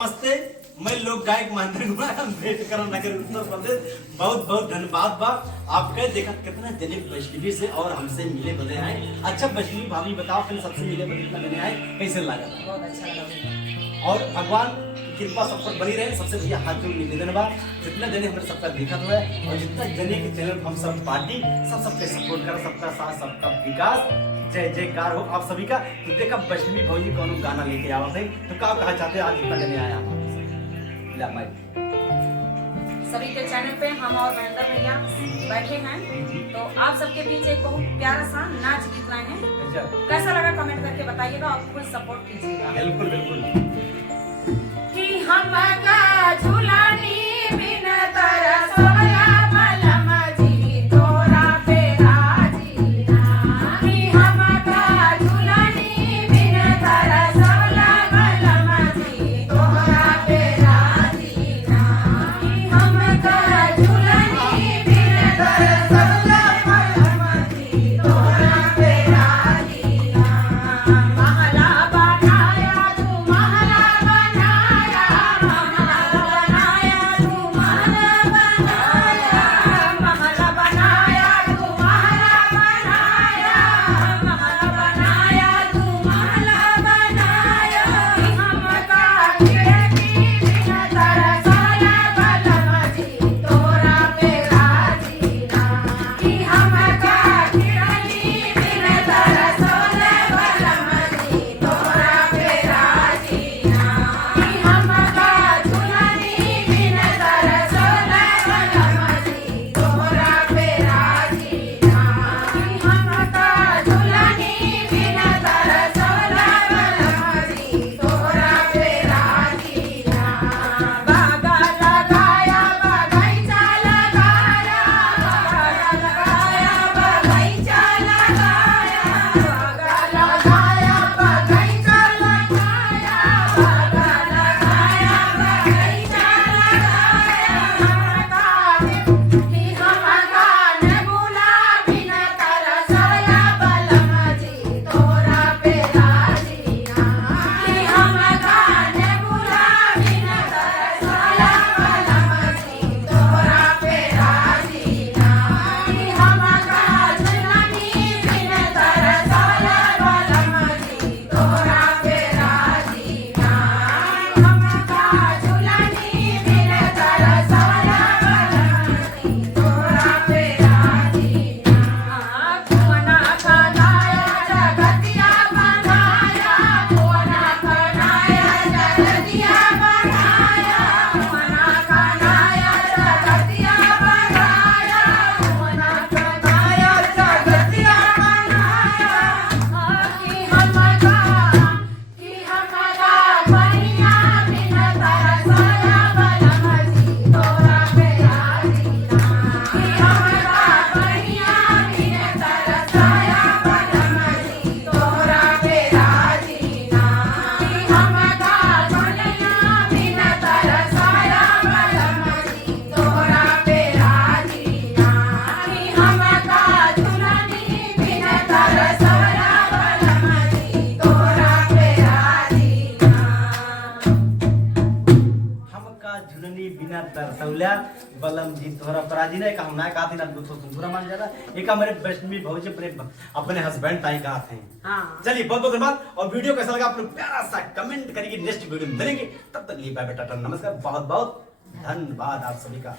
नमस्ते, मैं लोक गायक महेंद्र कुमार अम्बेडकर नगर उत्तर प्रदेश। बहुत बहुत धन्यवाद बा आपके देखा कितना जने वैष्णवी से और हमसे मिले बने आए। अच्छा वैष्णवी भाभी बताओ फिर सबसे मिले बने आए कैसे लगा? बहुत अच्छा लगा और भगवान की कृपा सब पर बनी रहे। सबसे बढ़िया हाथ जोड़ निवेदन बा जितना जने हमारे सबका देखा तो है और जितना जने के चैनल हम सब पार्टी सबके सपोर्ट कर, सबका साथ सबका विकास, जय जयकार हो आप सभी का। तो देखा वैष्णवी भौजी कौन गाना लेके आवा थे तो क्या कहा चाहते आज इतना जने आया सभी के चैनल पे हम और महेंद्र भैया बैठे हैं। तो आप सबके बीच एक बहुत प्यारा सा नाच गीत लाए हैं। कैसा लगा कमेंट करके बताइएगा और फुल सपोर्ट कीजिएगा। बिल्कुल बिल्कुल कि हम का झूलानी बिन तरसोया मलम जी तोरा पे राजी ना। कि हम का झूलानी बिन तरसोया मलम जी तोरा पे राजी ना। कि हम का झूलानी बिन तरसोया मलम जी तोरा पे राजी ना। महला बनाया तू महला बनाया, महला बनाया तू महला बनाया, महला बनाया तू महला बनाया, महला बनाया तू महला बनाया। कि हम का खिड़की बिन तरसोया मलम जी तोरा पे राजी ना। कि हम का खिड़की बिन तरसोया मलम जी तोरा पे राजी ना। कि हम का झूलनी बिन तरसोया मलम जी तोरा पे राजी ना। कि हम का झूलनी बिन तरसोया मलम जी तोरा पे राजी ना। बागा लगाया बगीचा लगाया, बागा लगाया बगीचा लगाया, बागा लगाया बगीचा लगाया, बागा लगाया बगीचा लगाया। कि हम का नेबुला बिन तरसोया मलम जी तोरा पे राजी ना। कि हम का नेबुला बिन तरसोया मलम जी तोरा पे राजी ना। कि हम का झूलनी बिन तरसोया मलम जी तोरा पे राजी ना। हम का झूलनी बिन तरसोया मलम जी तोरा पे राजी ना। कुआना खनाया जगतिया बनाया, कुआना खनाया जगतिया बनाया, कुआना खनाया जगतिया बनाया, कुआना खनाया जगतिया बनाया। कि हम का बढ़िया बिन तरसोया मलम जी तोरा पे राजी ना। कि हम का बढ़िया बिन तरसोया मलम जी तोरा पे राजी ना। कि हम का बढ़िया बिन तरसोया मलम जी तोरा पे राजी ना। कि हम का झूलनी बिन तरसोया मलम जी तोरा पे राजी ना। हमका झुननी बिना तरसौल्या बलम जी तोहरा पराजी नहीं कहम ना कहते ना दूसरो सुंदरा मान जाना। एक हमारे वैष्णवी भौजी अपने अपने हस्बैंड ताई कहते हैं। हाँ। चलिए बहुत बहुत धन्यवाद और वीडियो कैसा लगा आप लोग प्यारा सा कमेंट करिए। नेक्स्ट वीडियो में मिलेंगे, तब तक लिए बाय बाय टाटा नमस्कार। बहुत बहुत धन्यवाद आप सभी का।